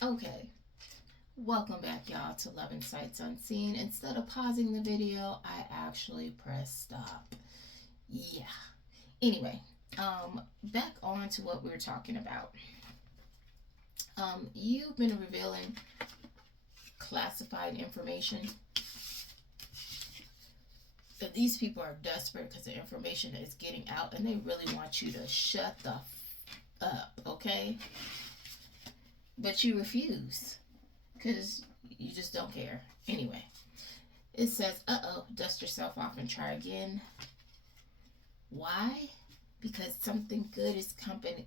Okay, welcome back, y'all, to Love and Sights Unseen. Instead of pausing the video, I actually pressed stop. Yeah. Anyway, back on to what we were talking about. You've been revealing classified information. But these people are desperate because the information is getting out, and they really want you to shut the up, okay? But you refuse because you just don't care. Anyway, it says, dust yourself off and try again. Why? Because something good is coming.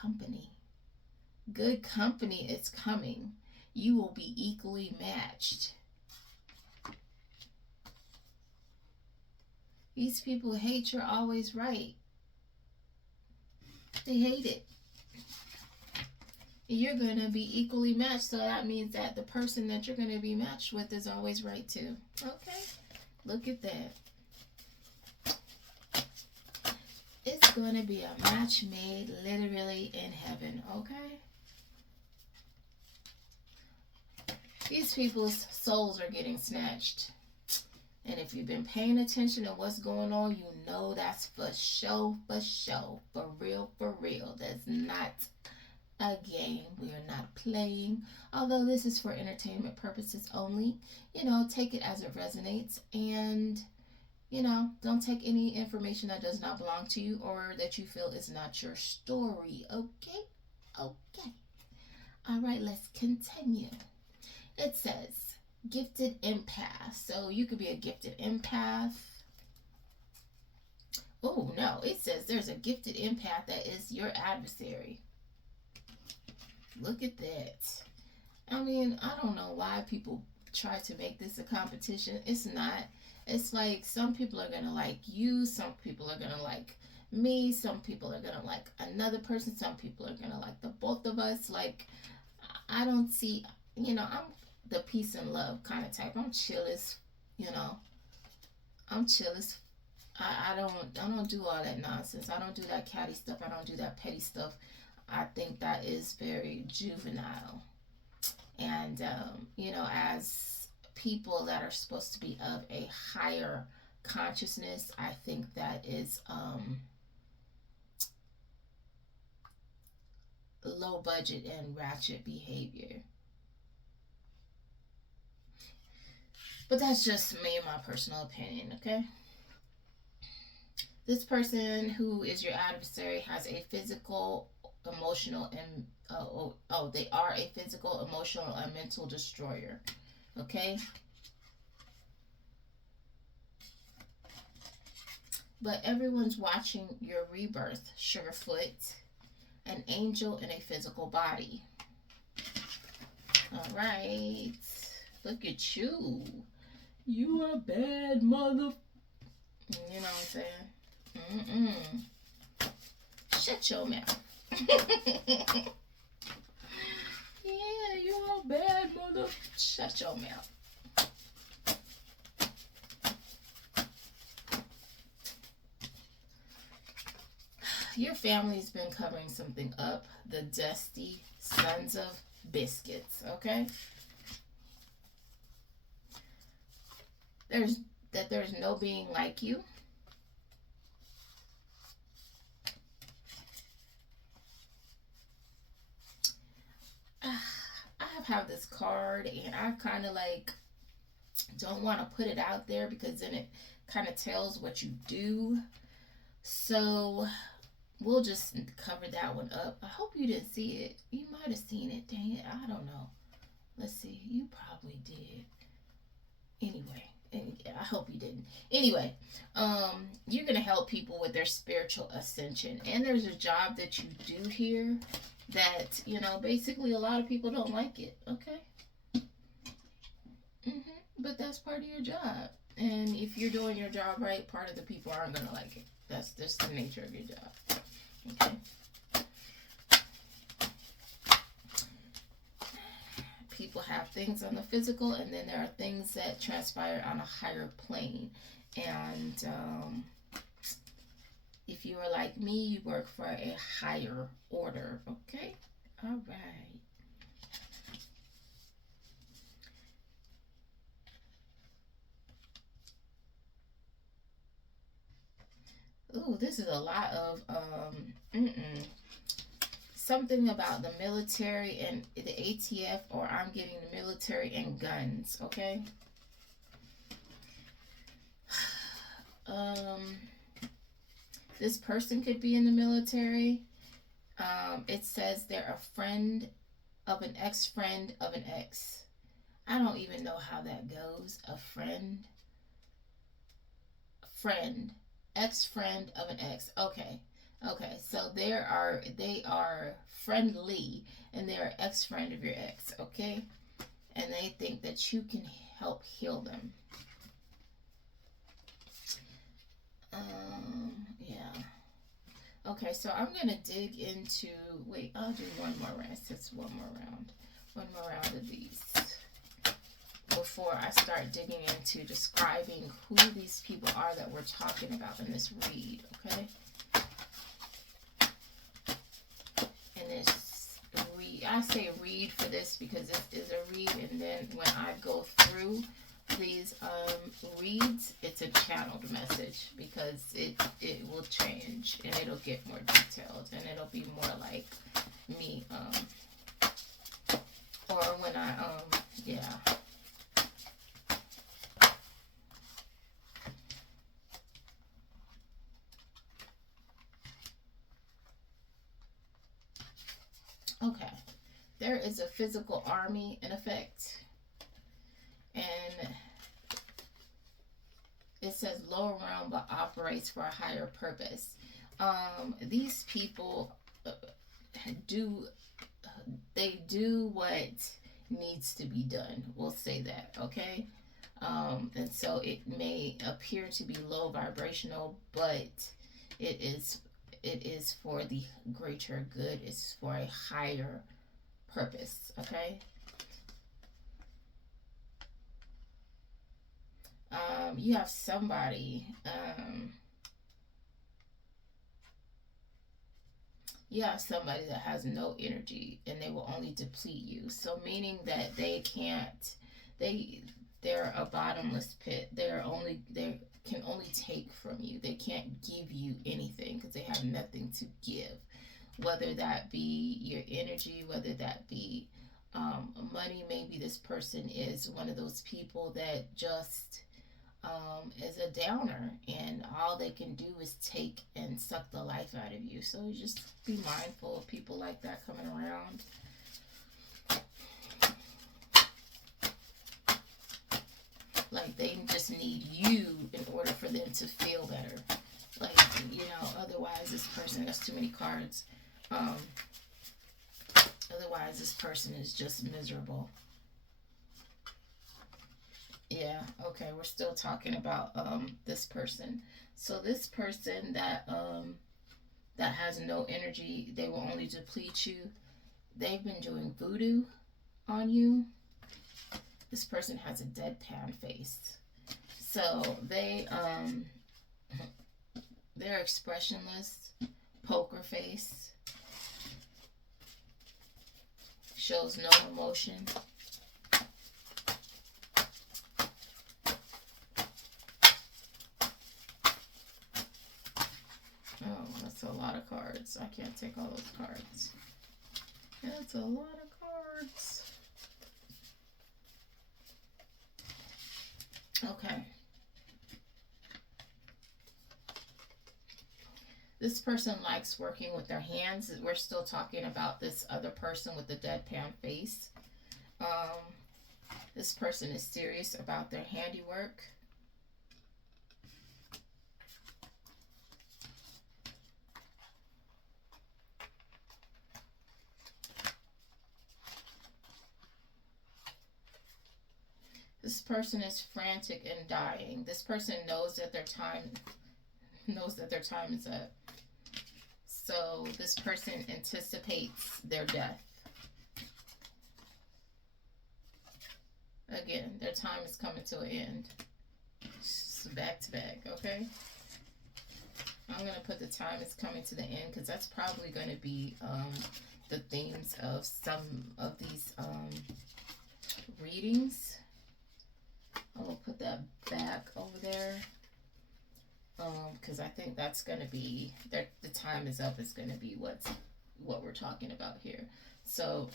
Company. Good company is coming. You will be equally matched. These people hate you're always right. They hate it. You're going to be equally matched, so that means that the person that you're going to be matched with is always right too. Okay? Look at that. It's going to be a match made literally in heaven, okay? These people's souls are getting snatched. And if you've been paying attention to what's going on, you know that's for show, for real, for real. That's not a game. We are not playing. Although this is for entertainment purposes only. Take it as it resonates. And, don't take any information that does not belong to you or that you feel is not your story. Okay? Okay. All right, let's continue. It says, gifted empath. So you could be a gifted empath. Oh, no. It says there's a gifted empath that is your adversary. Look at that. I mean, I don't know why people try to make this a competition. It's not. It's like some people are going to like you. Some people are going to like me. Some people are going to like another person. Some people are going to like the both of us. Like, I don't see, I'm the peace and love kind of type. I'm chill as, I'm chill as. I don't do all that nonsense. I don't do that catty stuff. I don't do that petty stuff. I think that is very juvenile. And as people that are supposed to be of a higher consciousness, I think that is low budget and ratchet behavior. But that's just me and my personal opinion, okay? This person who is your adversary has a physical, emotional, and they are a physical, emotional, and mental destroyer. Okay? But everyone's watching your rebirth, Sugarfoot, an angel in a physical body. All right. Look at you. You a bad mother. You know what I'm saying? Shut your mouth. Yeah, you a bad mother. Shut your mouth. Your family's been covering something up. The dusty sons of biscuits, okay? There's no being like you. I have this card and I kind of like don't want to put it out there because then it kind of tells what you do. So we'll just cover that one up. I hope you didn't see it. You might have seen it. Dang it. I don't know. Let's see. You probably did. Anyway. I hope you didn't. Anyway, you're going to help people with their spiritual ascension. And there's a job that you do here that, basically a lot of people don't like it. Okay? But that's part of your job. And if you're doing your job right, part of the people aren't going to like it. That's just the nature of your job. Okay? People have things on the physical, and then there are things that transpire on a higher plane. And if you are like me, you work for a higher order. Okay? All right. Oh, this is a lot of something about the military and the ATF, or I'm getting the military and guns. Okay. This person could be in the military. It says they're a friend of an ex-friend of an ex. I don't even know how that goes. A friend, ex-friend of an ex. Okay. So they are friendly, and they're ex-friend of your ex. Okay. And they think that you can help heal them. Yeah. Okay, so I'm gonna dig into. Wait, I'll do one more round. Just one more round of these before I start digging into describing who these people are that we're talking about in this read. Okay. And this read, I say read for this because it is a read, and then when I go through these reads, it's a channeled message because it will change and it'll get more detailed and it'll be more like me or when I yeah. Okay, there is a physical army in effect, and it says lower realm but operates for a higher purpose. These people do what needs to be done. We'll say that, okay? And so it may appear to be low vibrational, but it is for the greater good. It's for a higher purpose, okay? You have somebody, that has no energy and they will only deplete you. So meaning that they can't, they're a bottomless pit. They can only take from you. They can't give you anything because they have nothing to give. Whether that be your energy, whether that be money. Maybe this person is one of those people that just is a downer, and all they can do is take and suck the life out of you. So just be mindful of people like that coming around. Like they just need you in order for them to feel better. Like, otherwise this person has too many cards. Otherwise this person is just miserable. Yeah, okay, we're still talking about this person. So this person that has no energy, they will only deplete you. They've been doing voodoo on you. This person has a deadpan face. So they're expressionless, poker face, shows no emotion. Oh, that's a lot of cards. I can't take all those cards. That's a lot of cards. Okay. This person likes working with their hands. We're still talking about this other person with the deadpan face. This person is serious about their handiwork. This person is frantic and dying. This person knows that their time is up. So this person anticipates their death. Again, their time is coming to an end. Just back to back, okay? I'm going to put the time is coming to the end because that's probably going to be the themes of some of these readings. I will put that back over there. Because I think that's going to be, the time is up is going to be what we're talking about here. So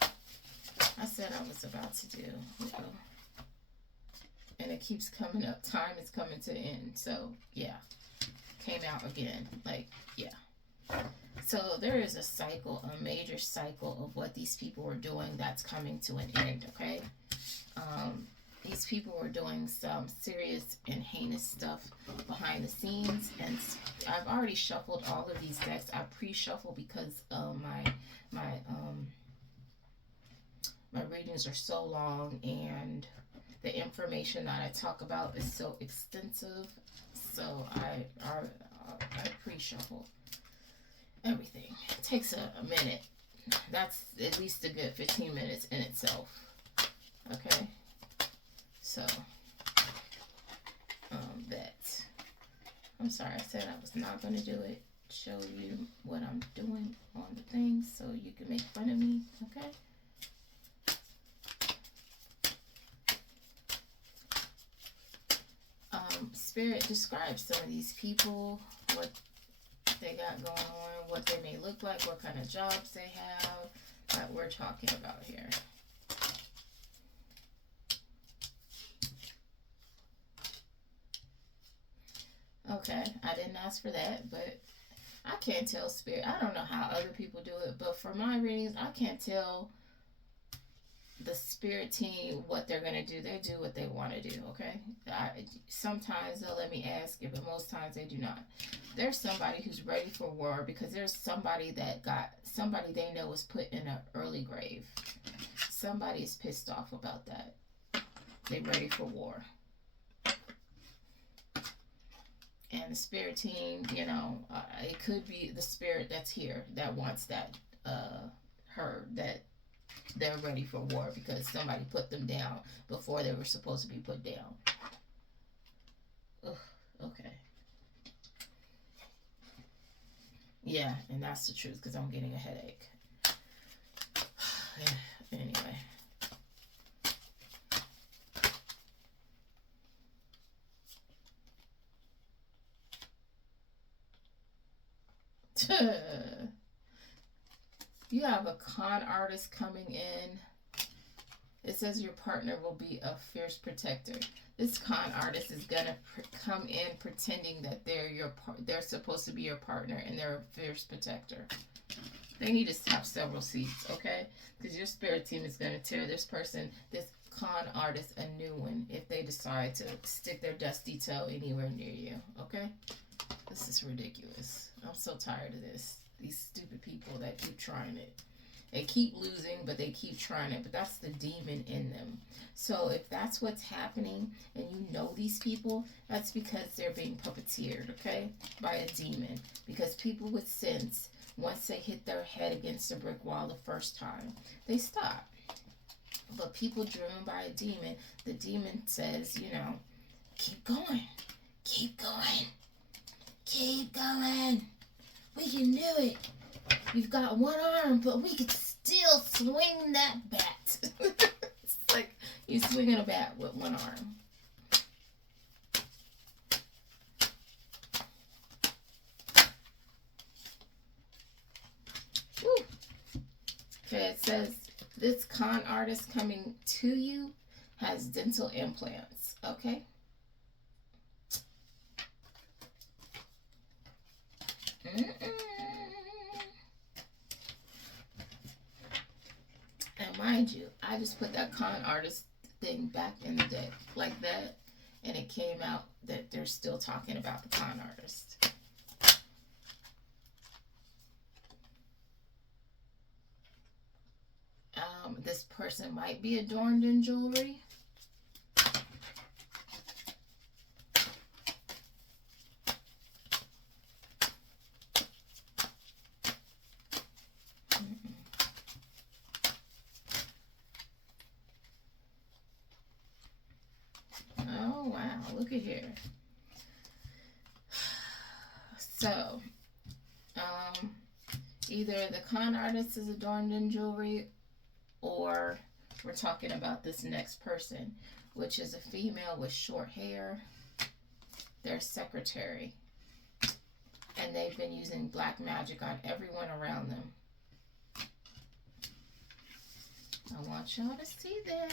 I said I was about to do, and it keeps coming up. Time is coming to an end. So yeah, came out again. Like, yeah. So there is a cycle, a major cycle of what these people were doing that's coming to an end, okay? These people were doing some serious and heinous stuff behind the scenes, and I've already shuffled all of these decks. I pre-shuffle because my readings are so long and the information that I talk about is so extensive. So I pre-shuffle everything. It takes a minute. That's at least a good 15 minutes in itself. Okay? So, that. I'm sorry, I said I was not going to do it. Show you what I'm doing on the thing so you can make fun of me. Okay? Spirit describes some of these people, what they got going on, what they may look like, what kind of jobs they have, that we're talking about here. Okay, I didn't ask for that, but I can't tell Spirit. I don't know how other people do it, but for my readings, I can't tell the Spirit team what they're going to do. They do what they want to do, okay? Sometimes they'll let me ask it, but most times they do not. There's somebody who's ready for war because there's somebody somebody they know was put in an early grave. Somebody is pissed off about that. They're ready for war. And the Spirit team, it could be the Spirit that's here that wants that heard, that they're ready for war because somebody put them down before they were supposed to be put down. Ugh, okay. Yeah, and that's the truth because I'm getting a headache. Anyway. You have a con artist coming in. It says your partner will be a fierce protector. This con artist is gonna come in pretending that they're supposed to be your partner and they're a fierce protector. They need to have several seats, okay? Because your spirit team is gonna tear this con artist a new one if they decide to stick their dusty toe anywhere near you, okay? This is ridiculous. I'm so tired of this. These stupid people that keep trying it. They keep losing, but they keep trying it. But that's the demon in them. So if that's what's happening, and you know these people, that's because they're being puppeteered, okay? By a demon. Because people with sense, once they hit their head against a brick wall the first time, they stop. But people driven by a demon, the demon says, keep going. Keep going. Keep going. We can do it. You've got one arm, but we could still swing that bat. It's like you're swinging a bat with one arm. Woo. Okay, it says this con artist coming to you has dental implants. Okay. And mind you, I just put that con artist thing back in the deck like that, and it came out that they're still talking about the con artist. This person might be adorned in jewelry. Oh, wow. Look at here. So, either the con artist is adorned in jewelry, or we're talking about this next person, which is a female with short hair. their secretary. And they've been using black magic on everyone around them. I want y'all to see that.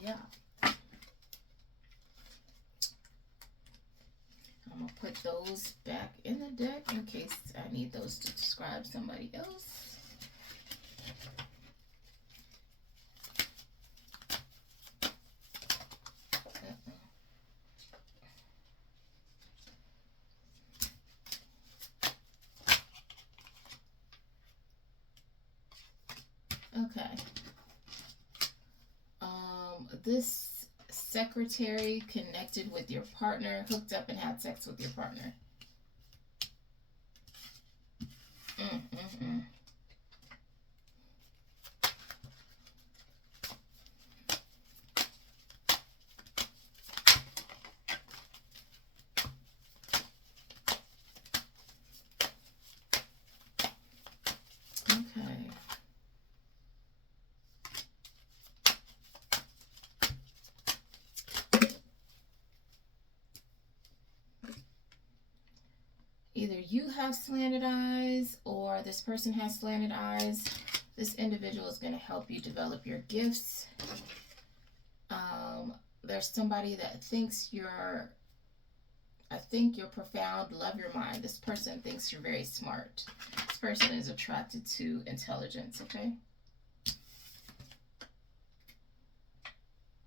Yeah. I'm going to put those back in the deck in case I need those to describe somebody else. Okay. This secretary connected with your partner, hooked up and had sex with your partner. Okay. Either you have slanted eyes or this person has slanted eyes. This individual is going to help you develop your gifts. There's somebody that thinks you're profound, love your mind. This person thinks you're very smart. This person is attracted to intelligence, okay?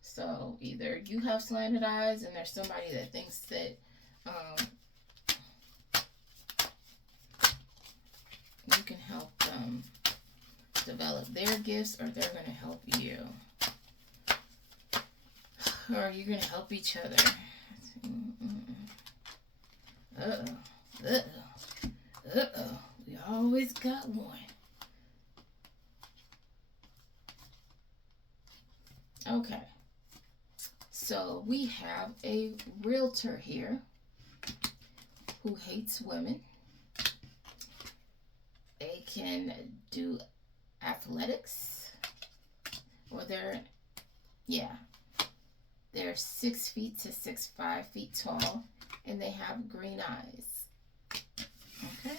So either you have slanted eyes and there's somebody that thinks that you can help them develop their gifts, or they're going to help you. Or you're going to help each other. Uh-oh. Uh-oh. Uh-oh. We always got one. Okay. So we have a realtor here who hates women. They can do athletics, or they're 6 feet to 5 feet tall, and they have green eyes. Okay.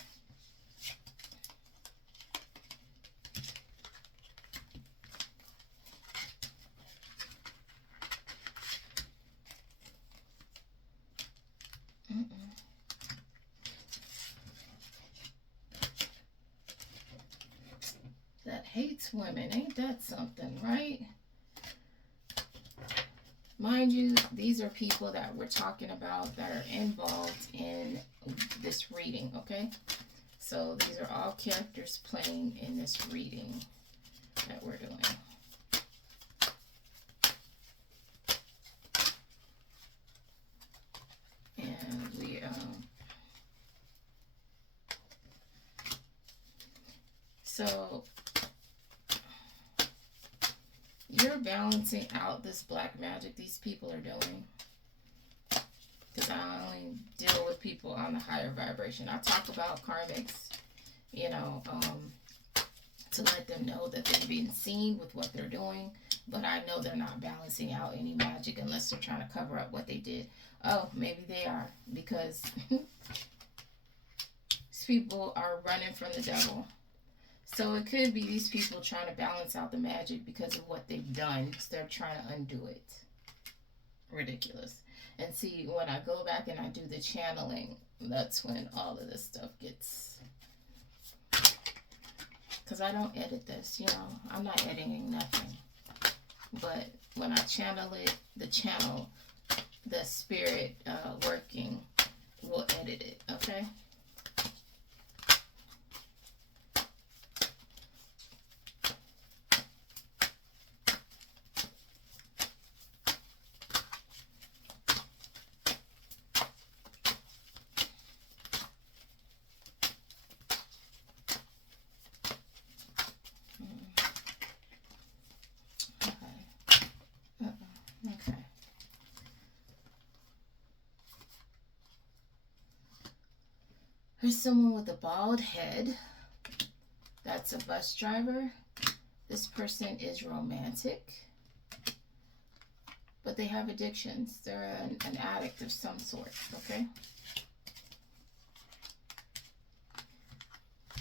That hates women. Ain't that something, right? Mind you, these are people that we're talking about that are involved in this reading, okay? So these are all characters playing in this reading that we're doing. And we, so you're balancing out this black magic these people are doing. Because I only deal with people on the higher vibration. I talk about karmics, to let them know that they're being seen with what they're doing. But I know they're not balancing out any magic unless they're trying to cover up what they did. Oh, maybe they are. Because these people are running from the devil. So it could be these people trying to balance out the magic because of what they've done. So they're trying to undo it. Ridiculous. And see, when I go back and I do the channeling, that's when all of this stuff gets... Because I don't edit this, I'm not editing nothing. But when I channel it, the spirit working will edit it, okay? Okay. There's someone with a bald head. That's a bus driver. This person is romantic, but they have addictions. They're an addict of some sort, okay?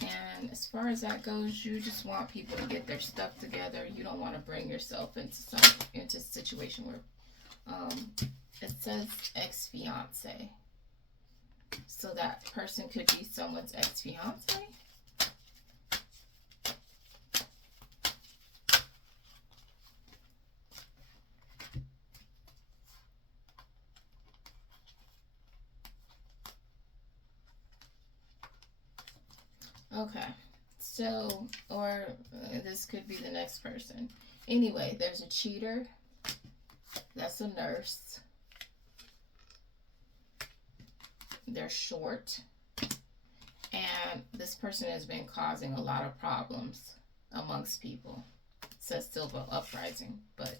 And as far as that goes, you just want people to get their stuff together. You don't want to bring yourself into a situation where it says ex-fiance. So that person could be someone's ex-fiance. Okay, so, or this could be the next person. Anyway, there's a cheater. That's a nurse. They're short. And this person has been causing a lot of problems amongst people. It says Silver Uprising, but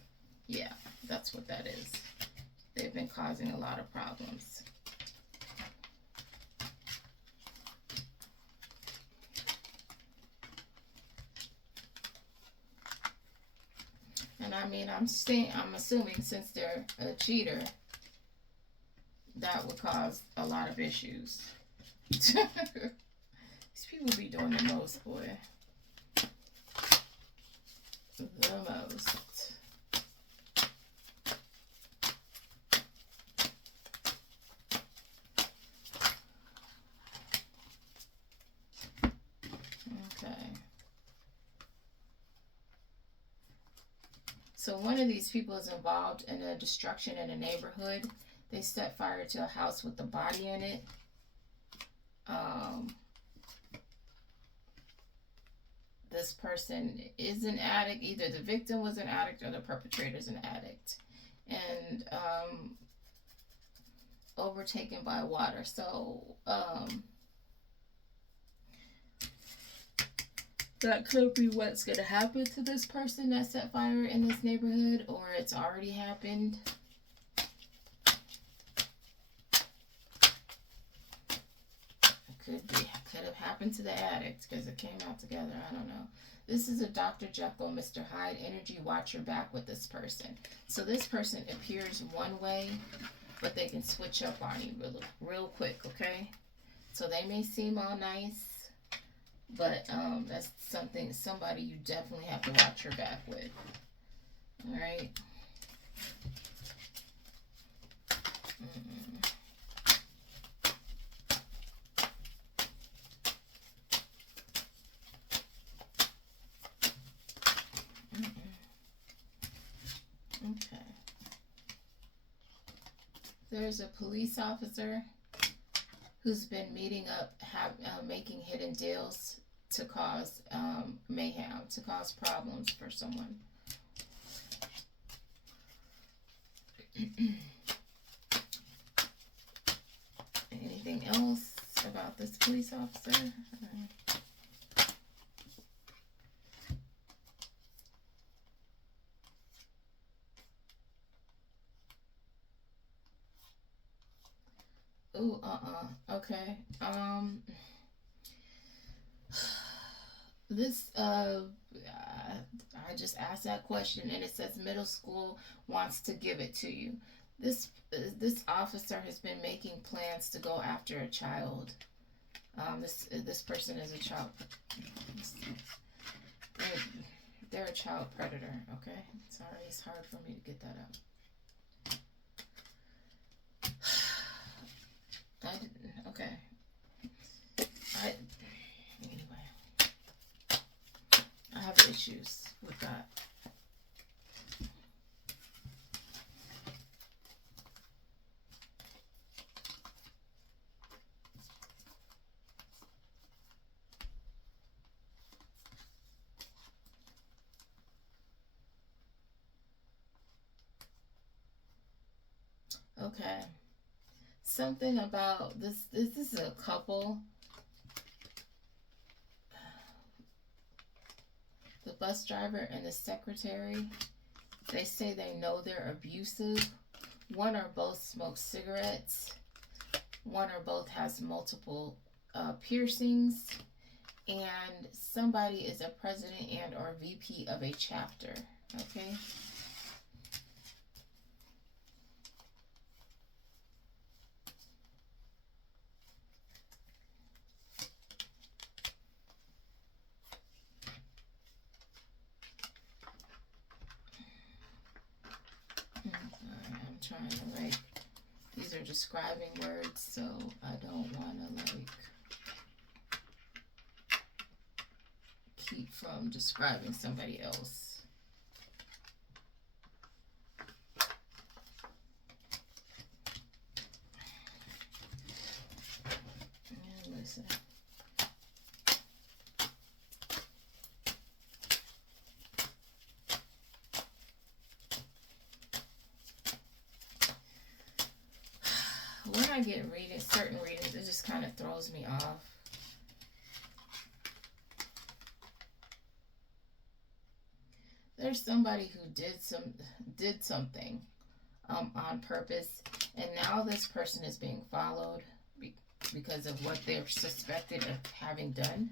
yeah, that's what that is. They've been causing a lot of problems. And I mean, I'm assuming since they're a cheater, that would cause a lot of issues. These people be doing the most, boy. The most. Okay. So one of these people is involved in a destruction in a neighborhood. They set fire to a house with a body in it. This person is an addict. Either the victim was an addict or the perpetrator is an addict. And overtaken by water. So that could be what's going to happen to this person that set fire in this neighborhood, or it's already happened. Could have happened to the addict because it came out together. I don't know. This is a Dr. Jekyll, Mr. Hyde energy. Watch your back with this person. So this person appears one way, but they can switch up on you real quick, okay? So they may seem all nice, but that's somebody you definitely have to watch your back with. All right? Okay. There's a police officer who's been meeting up, making hidden deals to cause mayhem, to cause problems for someone. Anything else about this police officer? Ooh, okay. This, I just asked that question and it says middle school wants to give it to you. This officer has been making plans to go after a child. This person is a child. They're a child predator, okay? Sorry, it's hard for me to get that out. Okay. Anyway, I have issues with that. Okay. Something about this is a couple. The bus driver and the secretary, they say they know they're abusive. One or both smoke cigarettes. One or both has multiple piercings. and somebody is a president and or VP of a chapter. Okay. I'm trying to like, these are describing words, so I don't want to like keep from describing somebody else. And listen. When I get reading certain readings, it just kind of throws me off. There's somebody who did something on purpose, and now this person is being followed because of what they're suspected of having done.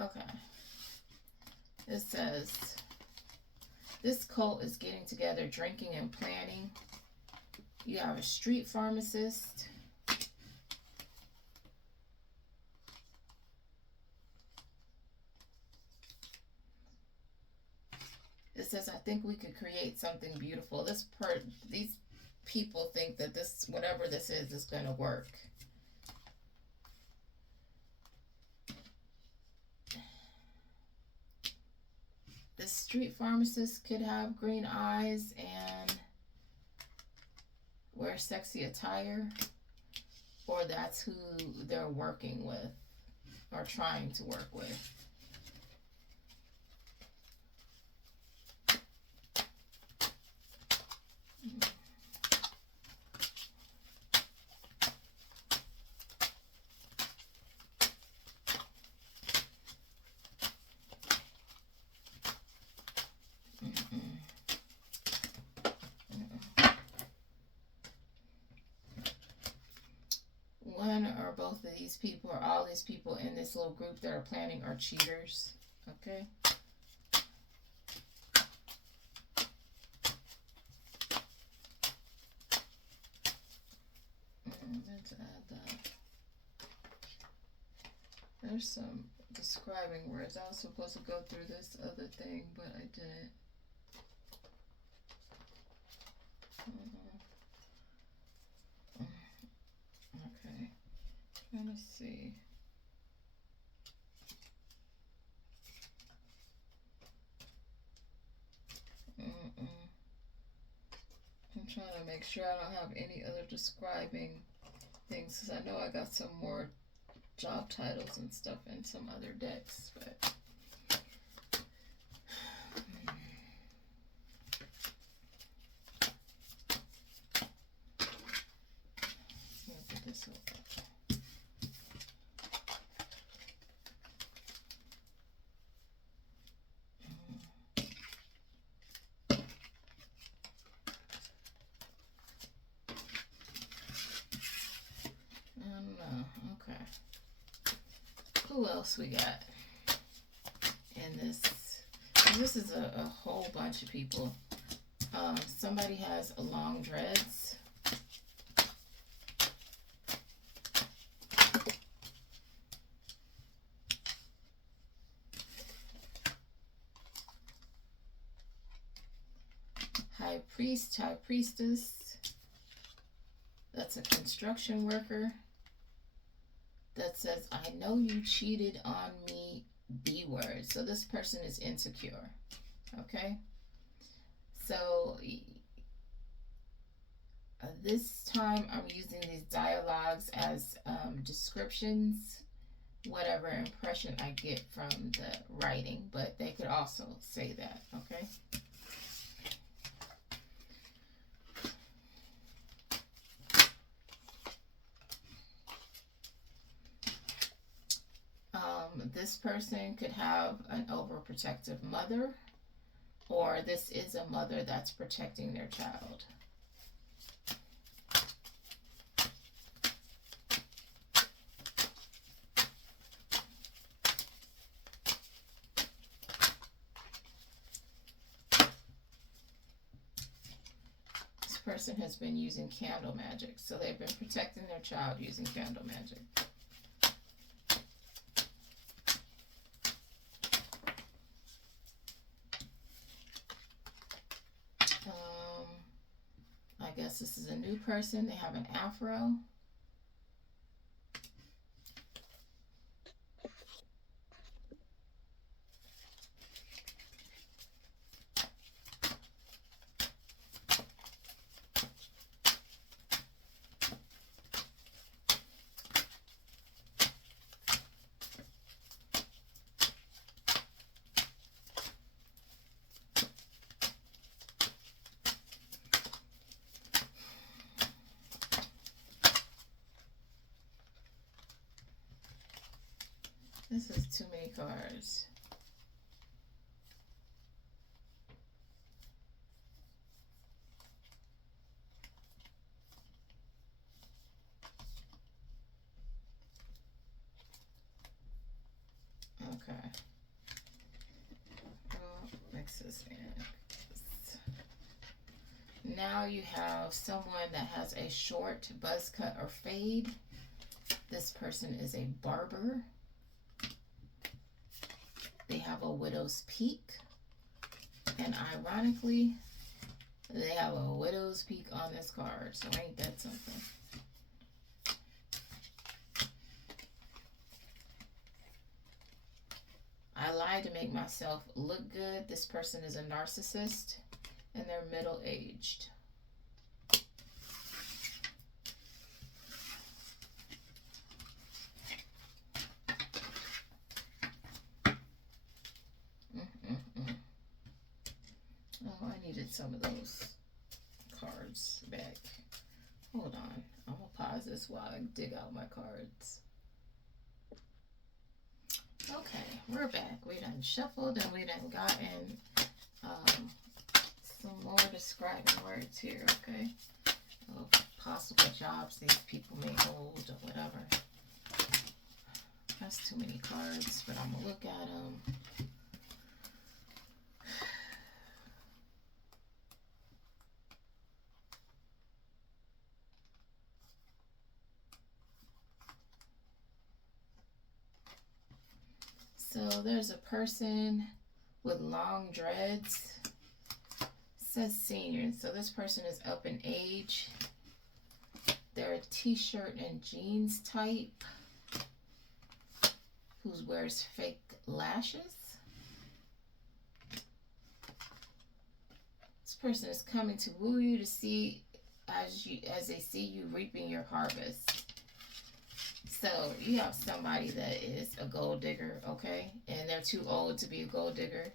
Okay. It says, this cult is getting together, drinking and planning. You have a street pharmacist. It says, I think we could create something beautiful. These people think that this, whatever this is going to work. The street pharmacist could have green eyes and wear sexy attire, or that's who they're working with or trying to work with. One or both of these people or all these people in this little group that are planning are cheaters. Okay. Let's add that. There's some describing words. I was supposed to go through this other thing, but I didn't. Okay. Trying to see. I'm trying to make sure I don't have any other describing things, because I know I got some more job titles and stuff in some other decks, but I'll put this over. Okay. Who else we got in this? This is a whole bunch of people. Somebody has long dreads. High priest, high priestess. That's a construction worker. That says, I know you cheated on me, B word. So this person is insecure. Okay? So this time I'm using these dialogues as descriptions, whatever impression I get from the writing, but they could also say that. Okay? This person could have an overprotective mother. or this is a mother that's protecting their child. This person has been using candle magic, so they've been protecting their child using candle magic. I guess this is a new person. They have an afro. This is too many cards. Okay. I'll mix this in. Now you have someone that has a short buzz cut or fade. This person is a barber. They have a widow's peak, and ironically, they have a widow's peak on this card, so ain't that something? I lied to make myself look good. This person is a narcissist, and they're middle-aged. Oh, I needed some of those cards back. Hold on. I'm going to pause this while I dig out my cards. Okay, we're back. We done shuffled and we done gotten some more describing words here, okay? Of possible jobs these people may hold or whatever. That's too many cards, but I'm going to look at them. So there's a person with long dreads. It says senior. So this person is up in age. They're a t-shirt and jeans type who wears fake lashes. This person is coming to woo you to see as they see you reaping your harvest. So you have somebody that is a gold digger, okay? And they're too old to be a gold digger.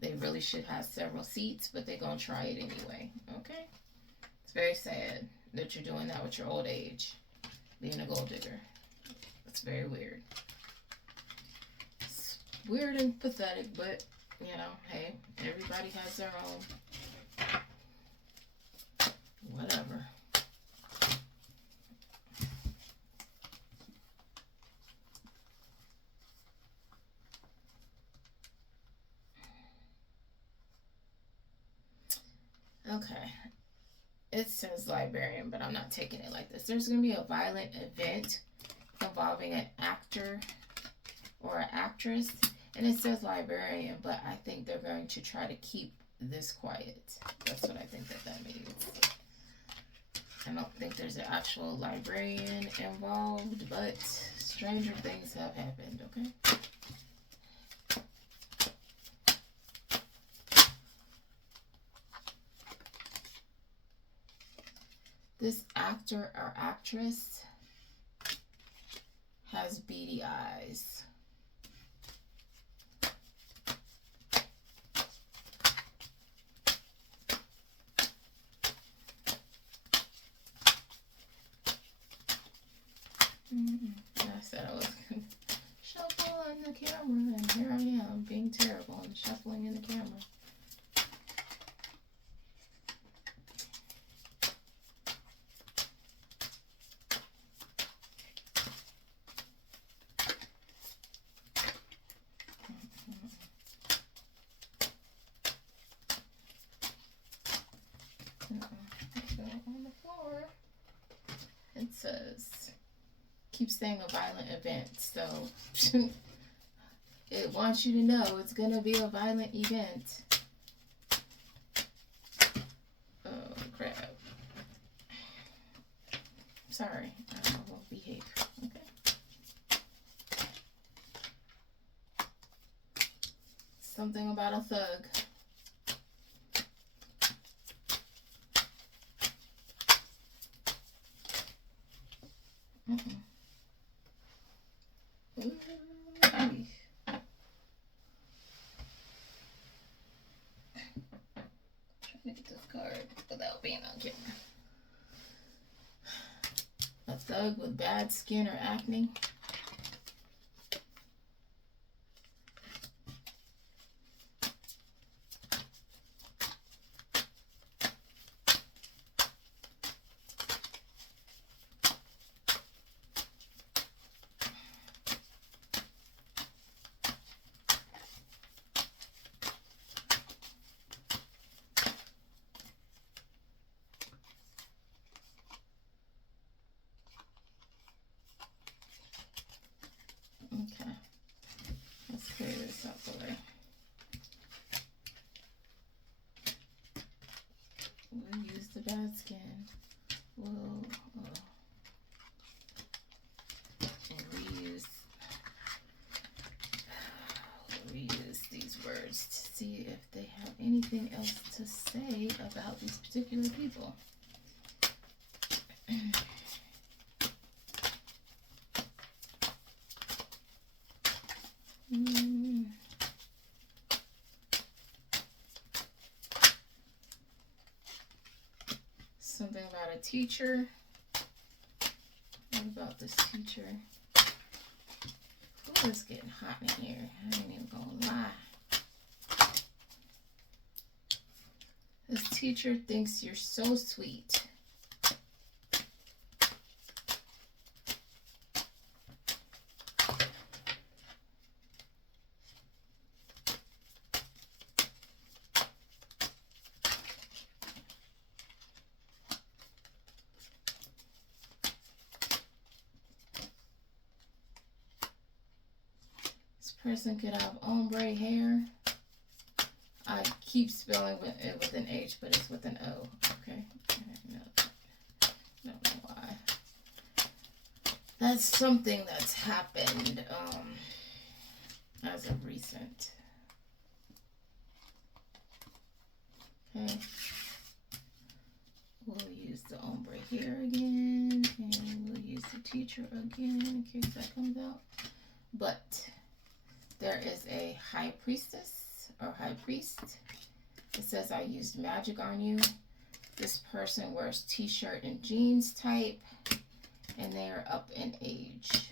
They really should have several seats, but they're going to try it anyway, okay? It's very sad that you're doing that with your old age, being a gold digger. It's very weird. It's weird and pathetic, but, you know, hey, everybody has their own whatever. Okay, it says librarian, but I'm not taking it like this. There's going to be a violent event involving an actor or an actress, and it says librarian, but I think they're going to try to keep this quiet. That's what I think that means. I don't think there's an actual librarian involved, but stranger things have happened, okay? This actor or actress has beady eyes. I said I was going to shuffle on the camera, and here I am being terrible and shuffling in the camera. It says, keep saying a violent event. So it wants you to know it's going to be a violent event. Oh, crap. Sorry. I won't behave. Okay. Something about a thug. Trying to get this card without being on camera. A thug with bad skin or acne. Okay, let's clear this out the way. We'll use the bad skin. We'll reuse these words to see if they have anything else to say about these particular people. Something about a teacher. What about this teacher? Ooh, it's getting hot in here. I ain't even gonna lie. This teacher thinks you're so sweet. Person could have ombre hair. I keep spelling it with an H, but it's with an O. Okay. No, don't know why. That's something that's happened as of recent. Okay. We'll use the ombre hair again, and we'll use the teacher again in case that comes out. But there is a high priestess or high priest. It says, I used magic on you. This person wears t-shirt and jeans type, and they are up in age.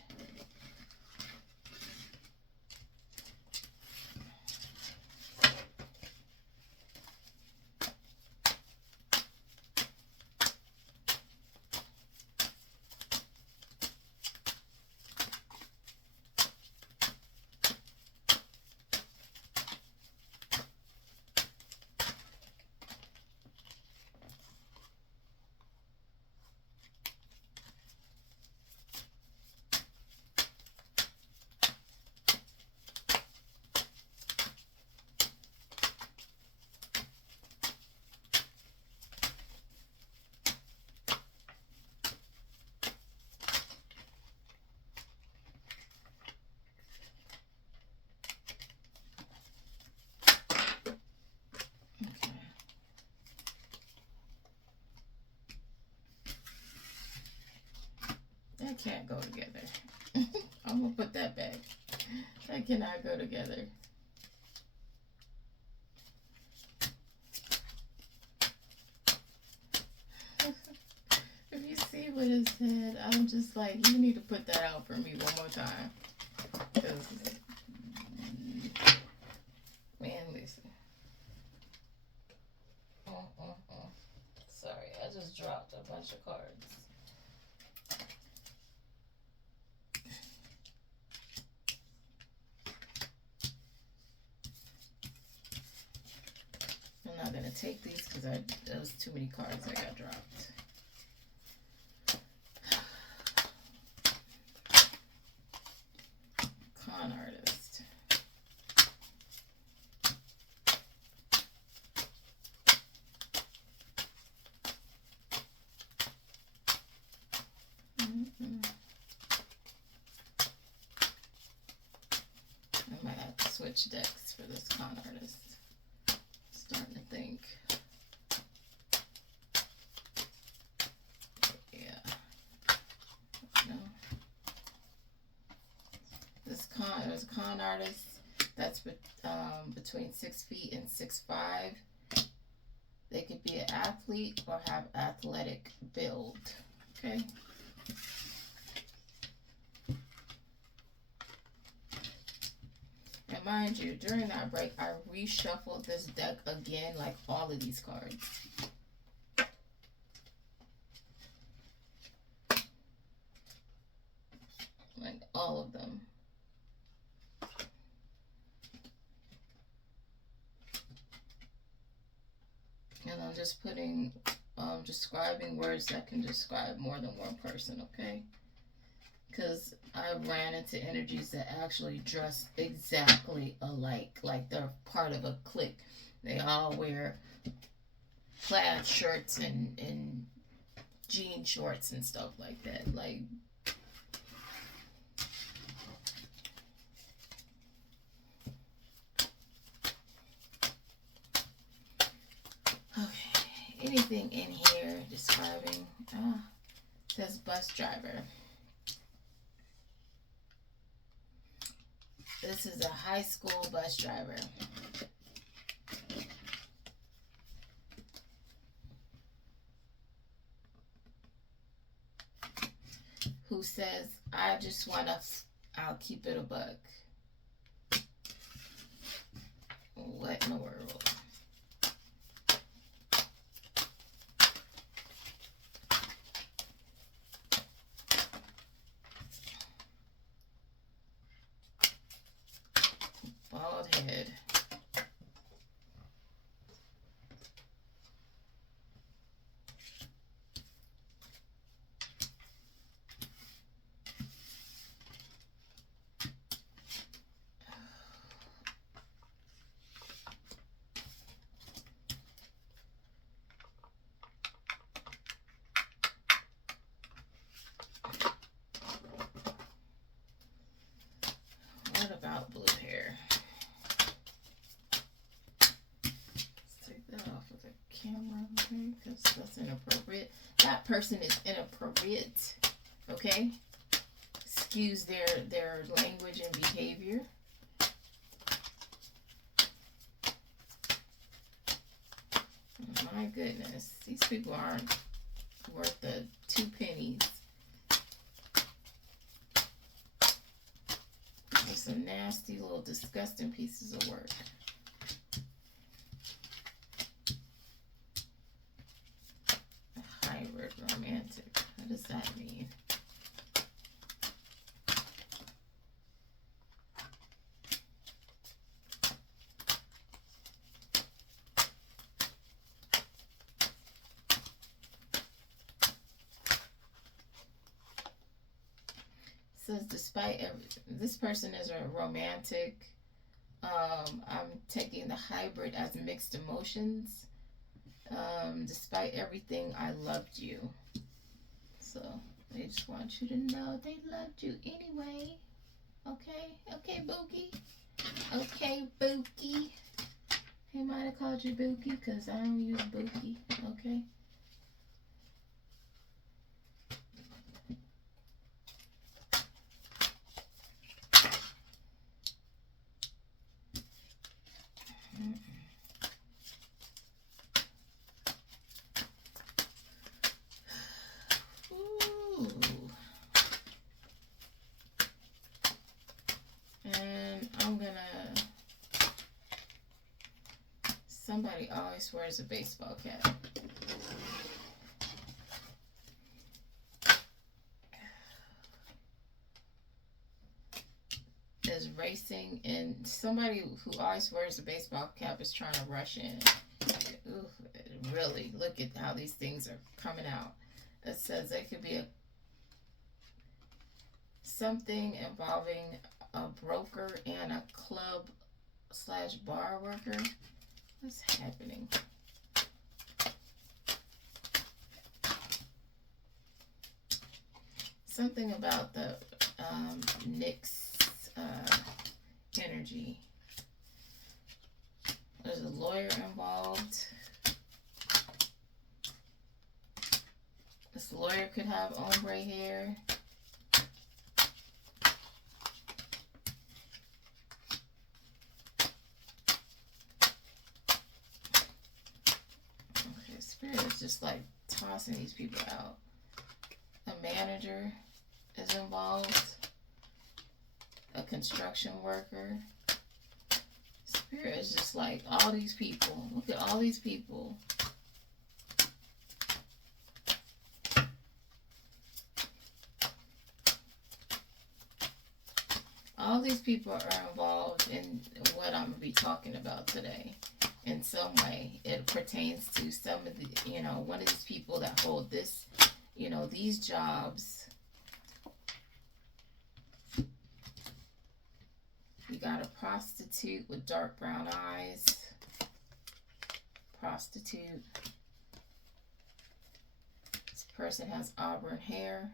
That can't go together. I'm gonna put that back. That cannot go together. If you see what it said, I'm just like, you need to put that out for me one more time. Man, listen. Sorry, I just dropped a bunch of cards. I'm not going to take these because there was too many cards that got dropped. switch decks for this con artist. Starting to think. Yeah. No. There's a con artist that's between 6 feet and 6'5". They could be an athlete or have athletic build. Okay. And mind you, during that break, I reshuffled this deck again, like all of these cards. Like all of them. And I'm just putting, describing words that can describe more than one person, okay? Because I ran into energies that actually dress exactly alike, like they're part of a clique. They all wear plaid shirts and jean shorts and stuff like that. Like, okay, anything in here describing, says bus driver. This is a high school bus driver. Who says, I just want to, I'll keep it a buck. What in the world? Bald head. What about blue hair? Take that off of the camera, okay? Because that's inappropriate. That person is inappropriate, okay? Excuse their language and behavior. My goodness, these people aren't worth the 2 pennies. They're some nasty little disgusting pieces of work. Hybrid romantic. What does that mean? Says despite this person is a romantic. I'm taking the hybrid as mixed emotions. Despite everything, I loved you. So they just want you to know they loved you anyway. Okay, okay, Bookie. Okay, Bookie. He might have called you Bookie because I don't use Bookie. Okay. Ooh. And I'm gonna. Somebody always wears a baseball cap. Is racing, and somebody who always wears a baseball cap is trying to rush in. Ooh, really, look at how these things are coming out. It says it could be something involving a broker and a club / bar worker. What's happening? Something about the Knicks energy. There's a lawyer involved. This lawyer could have ombre hair. Okay, Spirit is just like tossing these people out. A manager is involved. A construction worker. Spirit is just like all these people. Look at all these people. All these people are involved in what I'm going to be talking about today in some way. It pertains to some of the, you know, one of these people that hold this, you know, these jobs. You got a prostitute with dark brown eyes. Prostitute. This person has auburn hair.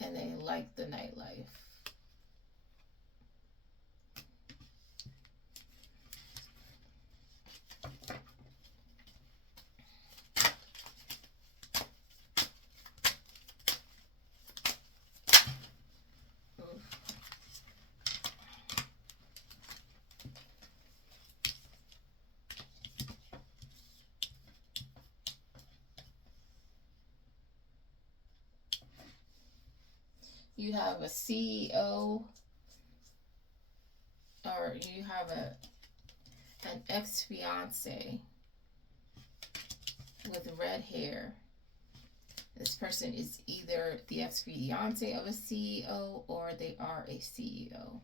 And they like the nightlife. You have a CEO, or you have an ex-fiance with red hair. This person is either the ex-fiance of a CEO or they are a CEO.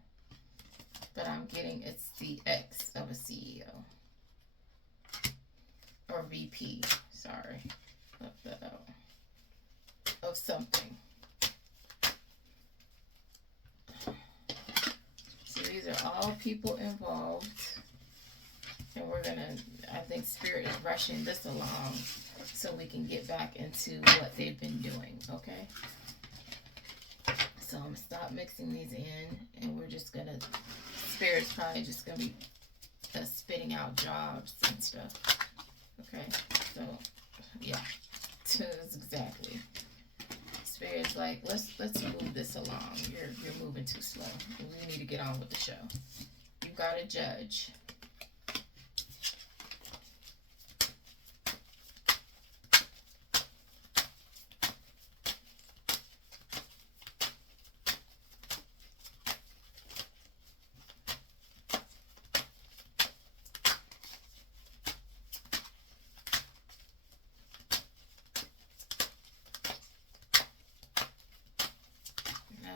But I'm getting it's the ex of a CEO. Or VP, sorry. Left that out. Of something. These are all people involved, and we're gonna, I think Spirit is rushing this along so we can get back into what they've been doing, okay? So I'm gonna stop mixing these in, and we're just gonna, Spirit's probably just gonna be spitting out jobs and stuff, okay? So, yeah, exactly. Spirit's like, let's move this along. You're moving too slow. We need to get on with the show. You've got a judge.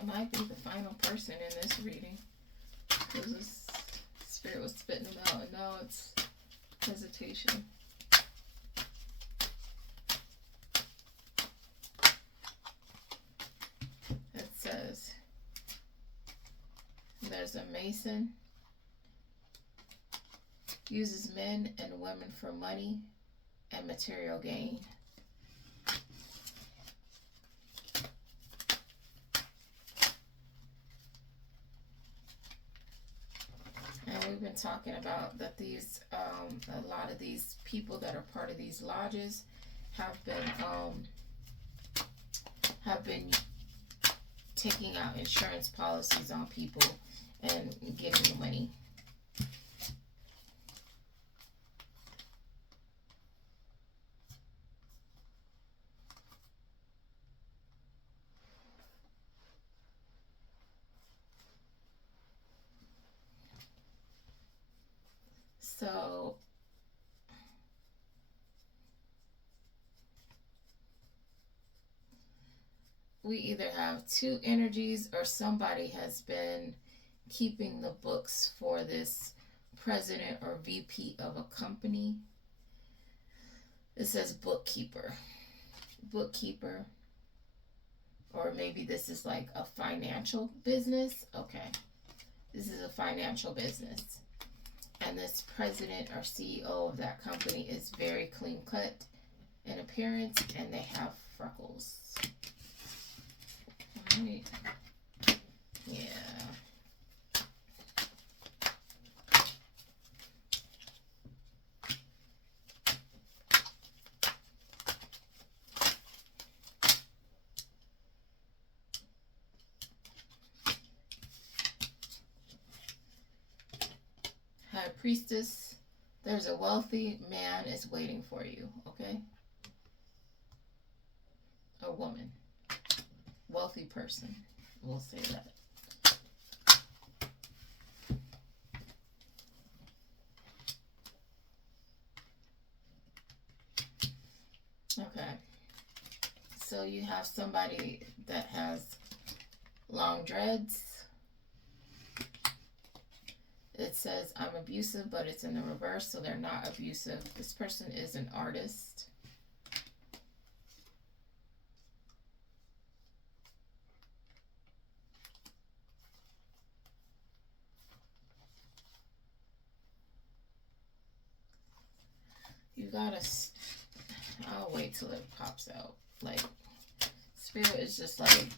Might be the final person in this reading, because this Spirit was spitting them out, and now it's hesitation. It says there's a Mason, uses men and women for money and material gain. We've been talking about that these a lot of these people that are part of these lodges have been taking out insurance policies on people and giving them money. So we either have two energies, or somebody has been keeping the books for this president or VP of a company. It says bookkeeper. Bookkeeper. Or maybe this is like a financial business. Okay. This is a financial business. And this president or CEO of that company is very clean cut in appearance, and they have freckles. Alright. Yeah. Priestess, there's a wealthy man is waiting for you, okay? A woman. Wealthy person. We'll say that. Okay. So you have somebody that has long dreads. It says, I'm abusive, but it's in the reverse, so they're not abusive. This person is an artist. You gotta, I'll wait till it pops out. Like, Spirit is just like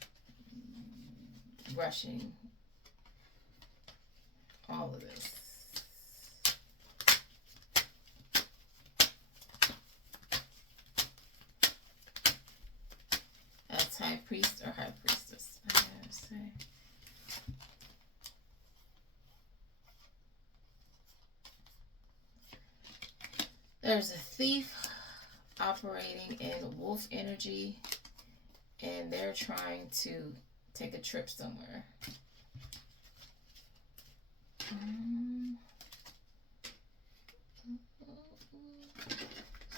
rushing all of this. That's High Priest or High Priestess, I gotta say. There's a thief operating in wolf energy, and they're trying to take a trip somewhere.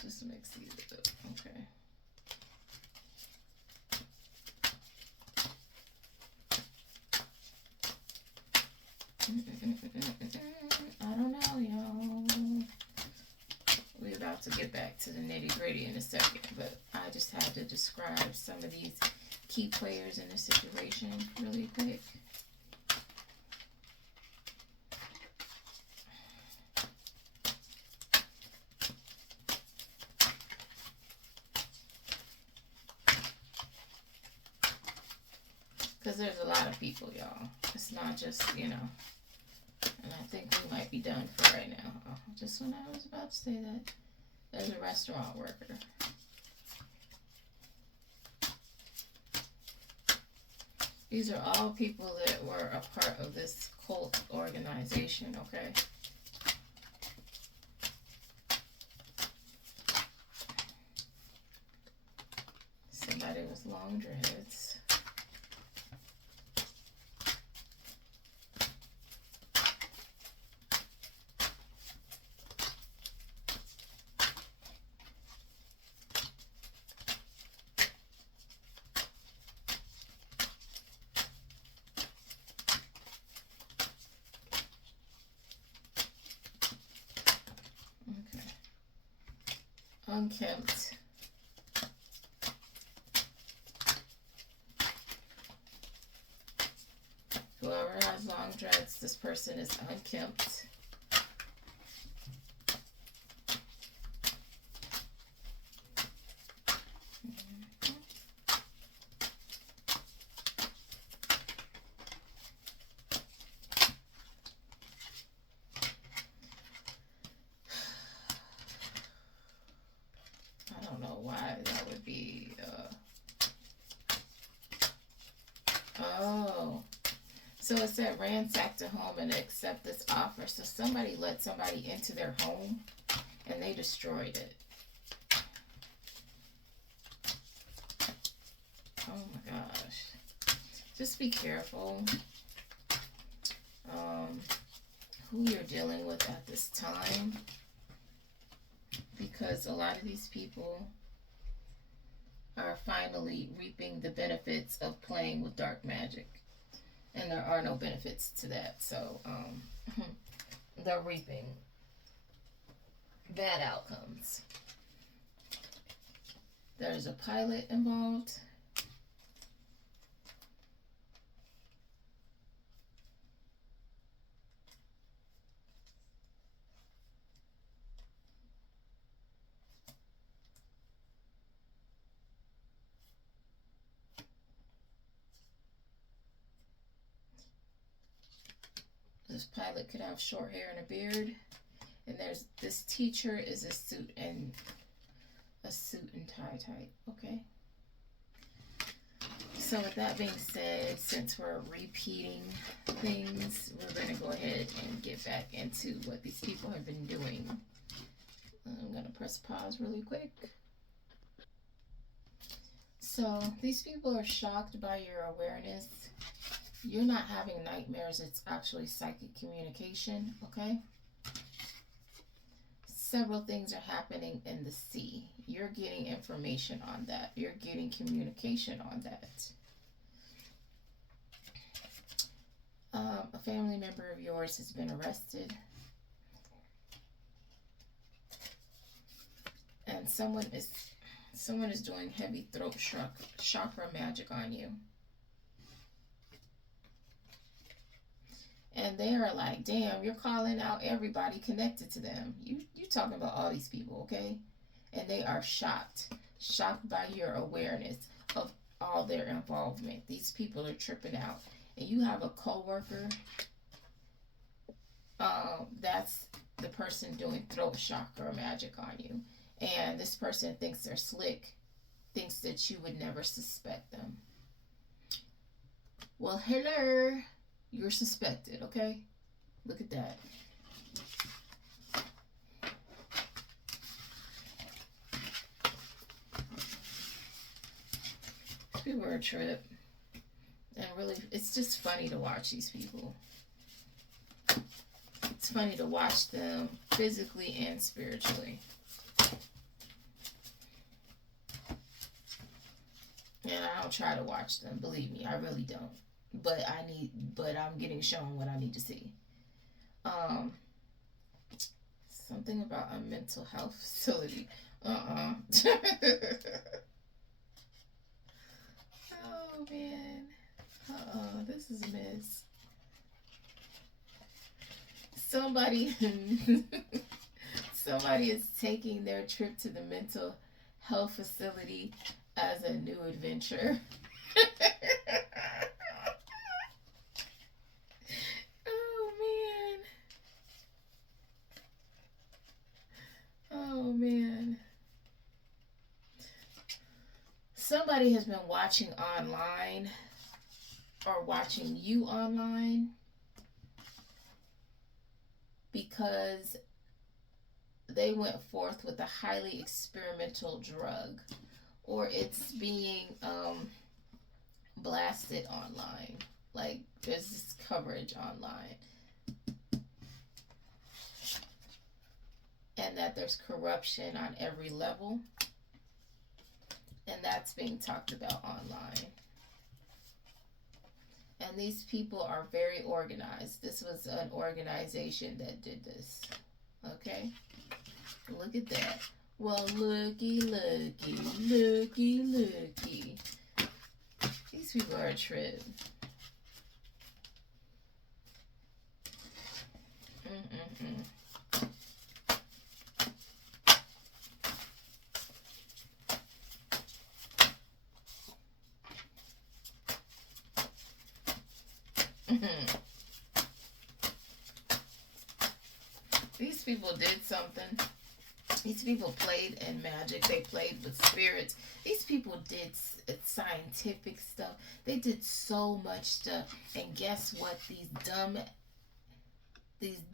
Just mix these up. Okay. I don't know, y'all. We're about to get back to the nitty-gritty in a second, but I just had to describe some of these key players in the situation really quick. Because there's a lot of people, y'all. It's not just, you know. And I think we might be done for right now. Oh, just when I was about to say that. There's a restaurant worker. These are all people that were a part of this cult organization, okay? Somebody with long dreads. Unkempt. Whoever has long dreads, this person is unkempt. Why that would be oh, so it said ransack the home and accept this offer. So somebody let somebody into their home and they destroyed it. Oh my gosh, just be careful who you're dealing with at this time, because a lot of these people are finally reaping the benefits of playing with dark magic, and there are no benefits to that. So they're reaping bad outcomes. There's a pilot involved. This pilot could have short hair and a beard. And there's this teacher is a suit and tie type. Okay. So with that being said, since we're repeating things, we're going to go ahead and get back into what these people have been doing. I'm going to press pause really quick. So these people are shocked by your awareness. You're not having nightmares. It's actually psychic communication, okay? Several things are happening in the sea. You're getting information on that. You're getting communication on that. A family member of yours has been arrested. And someone is doing heavy throat chakra magic on you. And they're like, damn, you're calling out everybody connected to them. You talking about all these people, okay? And they are shocked by your awareness of all their involvement. These people are tripping out. And you have a coworker. That's the person doing throat chakra magic on you. And this person thinks they're slick, thinks that you would never suspect them. Well, hello. You're suspected, okay? Look at that. People are a trip. And really, it's just funny to watch these people. It's funny to watch them physically and spiritually. And I don't try to watch them, believe me, I really don't. But I'm getting shown what I need to see. Something about a mental health facility. Oh man. This is a mess. Somebody is taking their trip to the mental health facility as a new adventure. Oh man. Somebody has been watching online or watching you online because they went forth with a highly experimental drug, or it's being blasted online. Like there's this coverage online. And that there's corruption on every level. And that's being talked about online. And these people are very organized. This was an organization that did this. Okay? Look at that. Well, looky. These people are a trip. These people did something. These people played in magic. They played with spirits. These people did scientific stuff. They did so much stuff. And guess what? These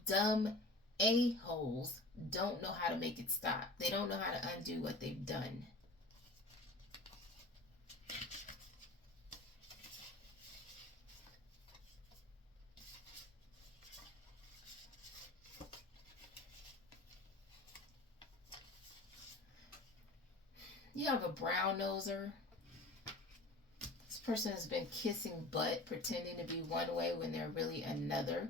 dumb a-holes don't know how to make it stop. They don't know how to undo what they've done. You have a brown noser. This person has been kissing butt, pretending to be one way when they're really another.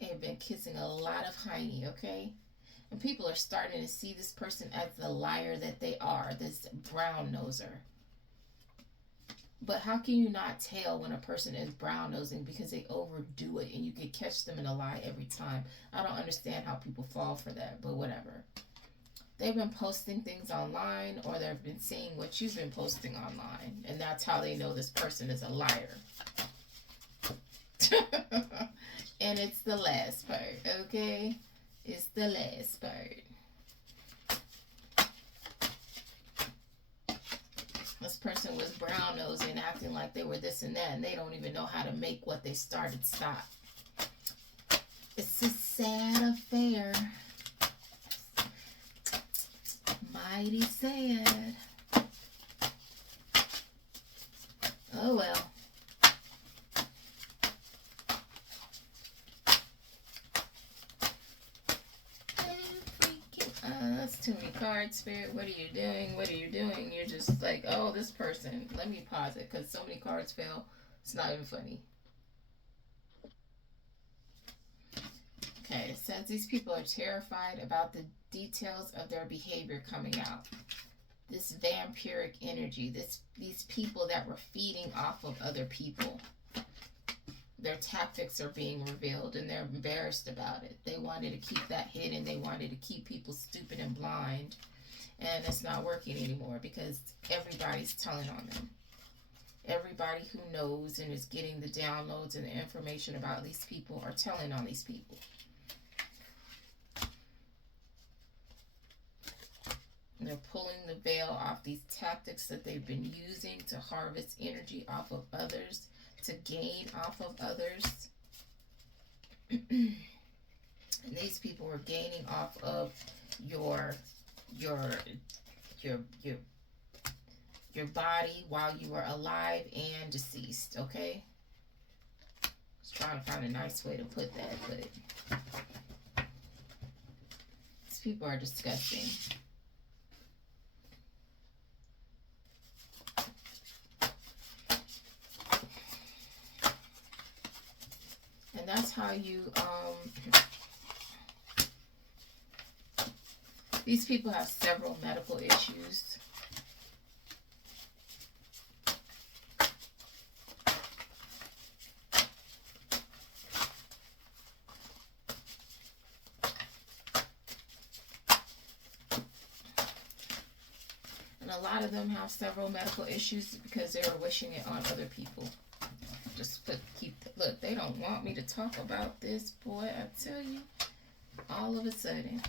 They've been kissing a lot of hiney, okay? And people are starting to see this person as the liar that they are, this brown noser. But how can you not tell when a person is brown nosing? Because they overdo it and you can catch them in a lie every time. I don't understand how people fall for that, but whatever. They've been posting things online, or they've been seeing what you've been posting online. And that's how they know this person is a liar. And it's the last part, okay? It's the last part. This person was brown nosing, acting like they were this and that, and they don't even know how to make what they started stop. It's a sad affair. Mighty sad. Oh well. That's too many cards, Spirit. What are you doing? What are you doing? You're just like, oh, this person. Let me pause it because so many cards fell. It's not even funny. Okay, it says these people are terrified about the details of their behavior coming out. This vampiric energy, these people that were feeding off of other people. Their tactics are being revealed and they're embarrassed about it. They wanted to keep that hidden. They wanted to keep people stupid and blind. And it's not working anymore because everybody's telling on them. Everybody who knows and is getting the downloads and the information about these people are telling on these people. They're pulling the veil off these tactics that they've been using to harvest energy off of others, to gain off of others. And these people were gaining off of your body while you were alive and deceased, okay? I was trying to find a nice way to put that, but these people are disgusting. And that's how you, these people have several medical issues. And a lot of them have several medical issues because they were wishing it on other people. Look, they don't want me to talk about this, boy, I tell you. All of a sudden,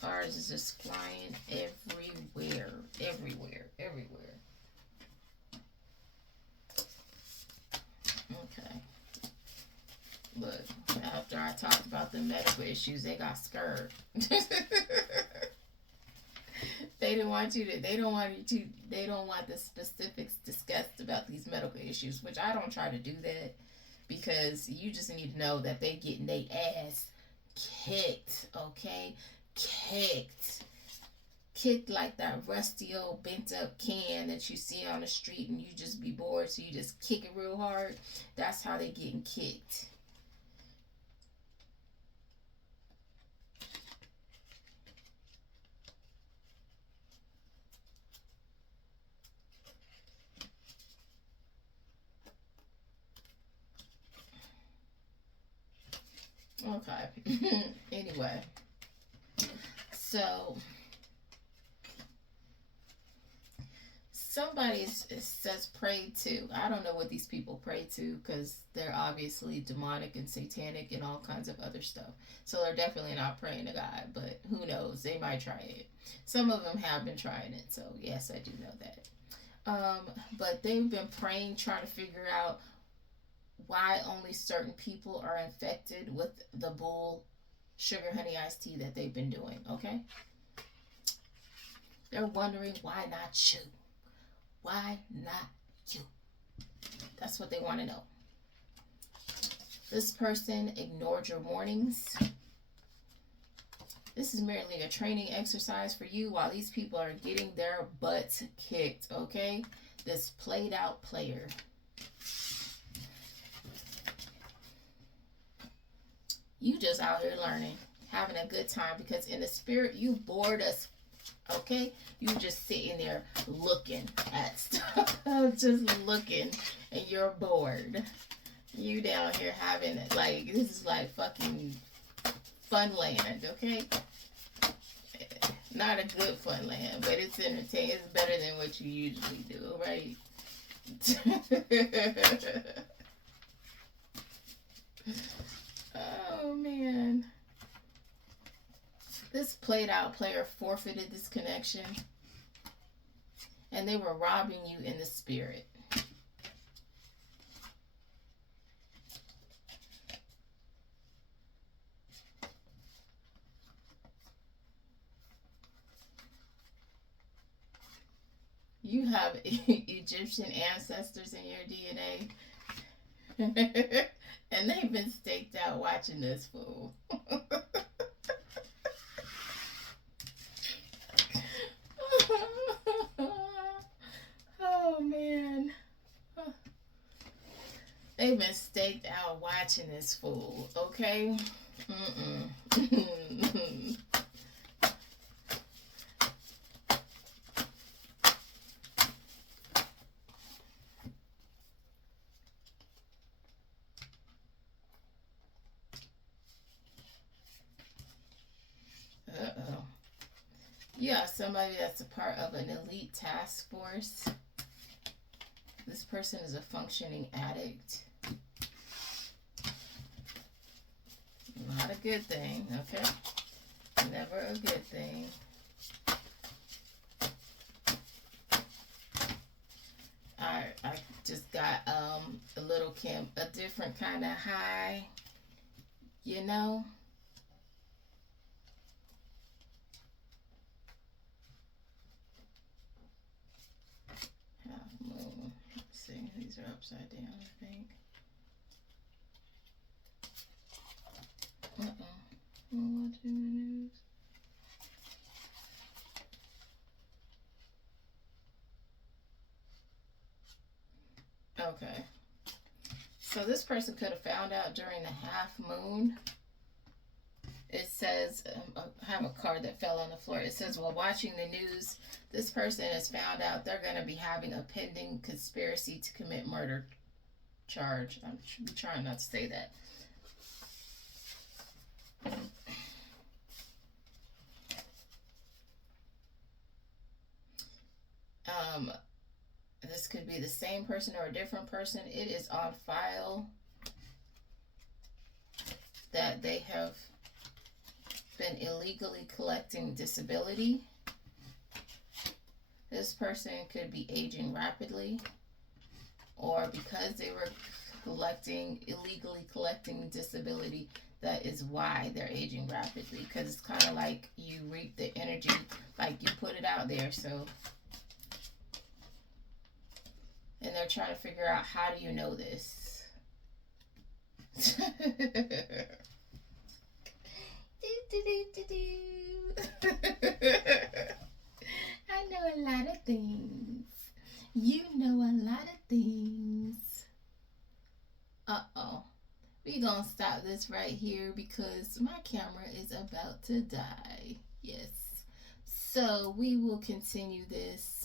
cards is just flying everywhere. Okay. Look, after I talked about the medical issues, they got scared. They don't want the specifics discussed about these medical issues, which I don't try to do that because you just need to know that they getting their ass kicked, okay? Kicked like that rusty old bent up can that you see on the street and you just be bored, so you just kick it real hard. That's how they getting kicked. Okay. Anyway, so somebody says pray to. I don't know what these people pray to because they're obviously demonic and satanic and all kinds of other stuff. So they're definitely not praying to God, but who knows? They might try it. Some of them have been trying it, so yes, I do know that. But they've been praying, trying to figure out why only certain people are infected with the bull sugar honey iced tea that they've been doing, okay? They're wondering why not you? Why not you? That's what they want to know. This person ignored your warnings. This is merely a training exercise for you while these people are getting their butts kicked, okay? This played out player. You just out here learning, having a good time because in the spirit you bored us, okay? You just sitting there looking at stuff, just looking, and you're bored. You down here having it like this is like fucking fun land, okay? Not a good fun land, but it's entertaining. It's better than what you usually do, right? Oh man, this played out player forfeited this connection and they were robbing you in the spirit. You have Egyptian ancestors in your DNA. And they've been staked out watching this fool. Oh man. They've been staked out watching this fool, okay? Uh-oh. Yeah, somebody that's a part of an elite task force. This person is a functioning addict. Not a good thing, okay? Never a good thing. I just got a little a different kind of high, you know? Half moon. Let's see, these are upside down, I think. I'm watching the news. Okay. So this person could have found out during the half moon. It says, I have a card that fell on the floor. It says, while watching the news, this person has found out they're going to be having a pending conspiracy to commit murder charge. I'm trying not to say that. This could be the same person or a different person. It is on file that they have been illegally collecting disability. This person could be aging rapidly, or because they were illegally collecting disability, that is why they're aging rapidly, because it's kind of like you reap the energy, like you put it out there. So, and they're trying to figure out, how do you know this? I know a lot of things. You know a lot of things. Uh-oh. We're gonna stop this right here because my camera is about to die. Yes. So we will continue this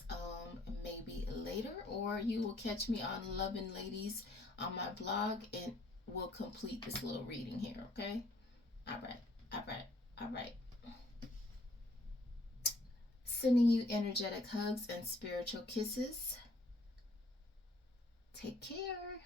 maybe later, or you will catch me on Lovin' Ladies on my blog, and we'll complete this little reading here, okay? All right. Sending you energetic hugs and spiritual kisses. Take care.